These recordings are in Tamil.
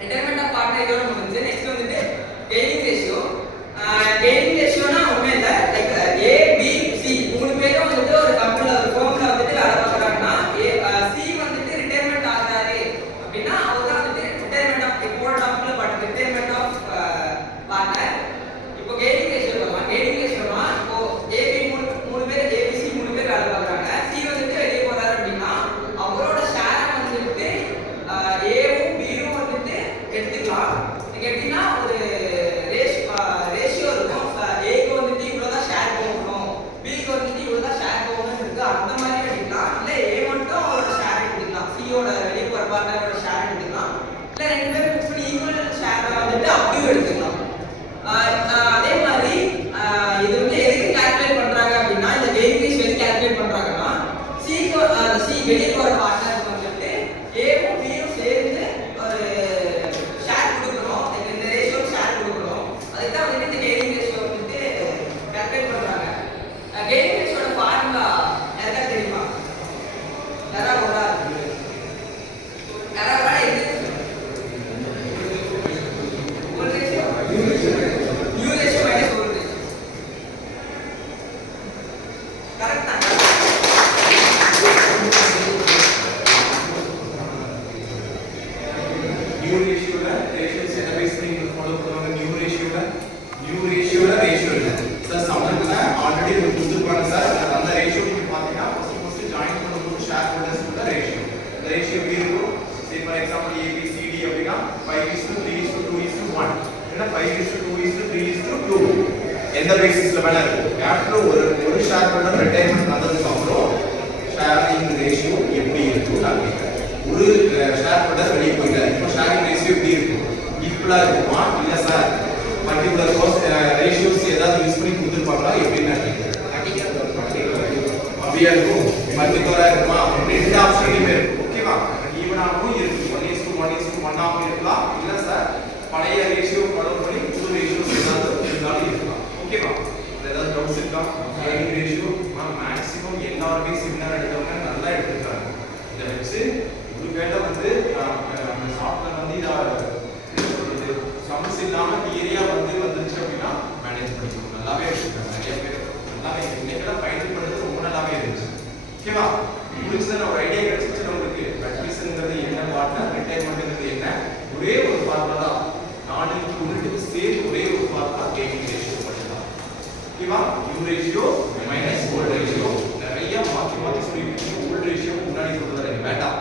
ரிட்டையர்மெண்ட் ஆஃப் பார்ட்னர் இதோட முடிஞ்சு நெக்ஸ்ட் வந்துட்டு கெய்னிங் ரேஷியோ. கெய்னிங் ரேஷியோனா ஒண்ணுமே இல்ல, லைக் ஏ பி சி மூணு பேரும் வந்துட்டு ஒரு கம்பெனில ஒரு ஃபர்ம்ல வந்துட்டு வேலை பார்க்கறாங்கன்னா சி வந்துட்டு ரிட்டையர்மெண்ட் ஆகிறாரு அப்படின்னா அவர் தான் வந்துட்டு ரிட்டையர்மெண்ட் ஆஃப் இம்பார்ட்டன்ட் ஆஃப்ல பட் ரிட்டையர்மெண்ட் ஆஃப் பார்ட்னர். இப்போ கெய்னிங் ரேஷியோ வரலாம். கெய்னிங் ரேஷியோனா இப்போ ஏபி மூணு பேர் ஏபிசி மூணு பேர் வேலை பார்க்கறாங்க, சி வந்துட்டு வெளியே போறாரு அப்படின்னா அவரோட ஷேர் வந்துட்டு ஏவும் பியும் வந்துட்டு எடுத்துக்கலாம். நீங்க எப்படின்னா ஒரு ரேஷியோ இருக்கும், ஏக்கு வந்துட்டு இவ்வளவுதான் ஷேர் போகணும், பிக்கு வந்துட்டு இவ்வளவுதான் ஷேர் போகணும்னு இருக்கு, அந்த மாதிரி எடுத்துக்கலாம். இல்ல ஏ மட்டும் அவரோட ஷேர் எடுத்துக்கலாம், சியோட வெளியே போற பார்ட்னரோட ஷேர் எடுத்துக்கலாம். இல்ல ரெண்டு பேரும் மிக்ஸ் பண்ணி ஈக்குவல் ஷேர் வந்துட்டு அப்படியும் எடுத்துக்கலாம். அதே மாதிரி இது வந்து எதுக்கு கால்குலேட் பண்றாங்க அப்படின்னா இந்த கெய்னிங் ரேஷியோ எதுக்கு கால்குலேட் பண்றாங்கன்னா சி வெளியே போற பார்ட்னருக்கு வந்துட்டு ஏவும் பியும் சேர்ந்து ஒரு ஷேர் கொடுக்கணும், இந்த ரேஷியோ ஷேர் கொடுக்கணும். அதுக்கு தான் வந்துட்டு இந்த கெய்னிங் ரேஷியோ வந்துட்டு கால்குலேட் பண்றாங்க. கெய்னிங் ரேஷியோட ஃபார்முலா யாருக்கா தெரியுமா? யாராவது ஒரு இது ஒரு ratio U ratio minus O ratio. Correct தான். new ratio ல ratios என்ன பேஸ் பண்ணி ஃபாலோ பண்ணுவாங்க? new ratio ல ratio இல்ல சார், சம்மர்ல ஆல்ரெடி ஒரு கொடுத்துருப்பாங்க சார். அந்த ரேஷியோ நீங்க பாத்தீங்கன்னா ஃபர்ஸ்ட் ஜாயின் பண்ணும்போது ஷேர் ஹோல்டர்ஸ் கூட ரேஷியோ, இந்த ரேஷியோ எப்படி இருக்கும்? சே ஃபார் எக்ஸாம்பிள் ABCD அப்படினா 5:3:2:1 இல்ல 5:2:3:2. எந்த பேசிஸ்ல வேணா இருக்கும். ஆஃப்டர் ஒரு ஷேர் ஹோல்டர் ரிட்டையர்மென்ட் வந்ததுக்கு அப்புறம் ஷேரிங் ரேஷியோ எப்படி இருக்கும் அப்படிங்க. ஒரு ஷேர் ஹோல்டர் வெளியே போயிட்டாரு, இப்போ ஷேரிங் ரேஷியோ எப்படி இருக்கும்? ஈக்குவலா இருக்குமா? இல்ல சார் பர்టిక్యులர் காஸ்ட் ரேஷியோஸ் ஏதாவது யூஸ் பண்ணி கொடுத்துருப்பாங்களா எப்படின்னு நினைக்கிறேன். அப்படியே இருக்கும், பர்టిక్యులரா இருக்குமா? ரெண்டு ஆப்ஷன்லயுமே இருக்கும். ஓகேவா? ஈவனாகவும் இருக்கு, 1:1:1 ஆகவும் இருக்கலாம். இல்ல சார் பழைய ரேஷியோ ஃபாலோ பண்ணி புது ரேஷியோஸ் ஏதாவது இருந்தாலும் இருக்கலாம். ஓகேவா? ஏதாவது டவுட்ஸ் இருக்கா? கெய்னிங் ரேஷியோ மேக்ஸிமம் எல்லாருமே செமினார் எடுத்தவங்க நல்லா எடுத்துருக்காங்க. இதை வச்சு ஒருவேளை வந்து சாஃப்ட்வேர் வந்து இதை சம்ஸ் இல்லாம தியரியா வந்துருச்சு அப்படின்னா மேனேஜ் பண்ணிக்கணும். நல்லாவே எடுத்துருக்காங்க நிறைய பேர், நல்லாவே இன்னைக்கெல்லாம் பயன்படுறது ரொம்ப நல்லாவே இருந்துச்சு. ஓகேவா? முடிச்சுதான் ஒரு ஐடியா கிடைச்சிச்சு உங்களுக்கு. அட்மிஷன்ங்கிறது என்ன, பார்ட்னர் ரிட்டையர்மெண்ட்ங்கிறது என்ன, ஒரே ஒரு பார்ட்ல தான் 4 யூனிட்டுக்கு சேர்த்து ஒரே ஒரு பார்ட்ல கெய்னிங் ரேஷியோ பண்ணிடலாம். ஓகேவா? U ratio minus O ratio நிறைய மாத்தி மாத்தி சொல்லிட்டு O ரேஷியோ முன்னாடி கொண்டு வரேன் வேண்டாம்.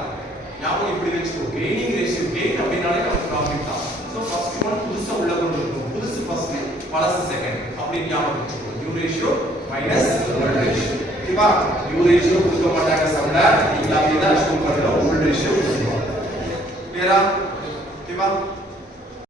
ஞாபகம் இப்படி வச்சுக்கோ, கெய்னிங் ரேஷியோ கெயின் அப்படினாலே நமக்கு ப்ராஃபிட் தான். சோ ஃபர்ஸ்ட் ஒன் புதுசா உள்ள கொண்டு வரணும், புதுசு ஃபர்ஸ்ட் பழசு செகண்ட் அப்படி ஞாபகம் வச்சுக்கோ. U ratio minus O ratio. ஓகேவா? U ரேஷியோ கொடுக்க மாட்டாங்க சம்ல, நீங்க அப்படியே தான் அஷ்யூம் பண்ணணும். O ரேஷியோ கொடுக்கணும். கிளியரா? ஓகேவா?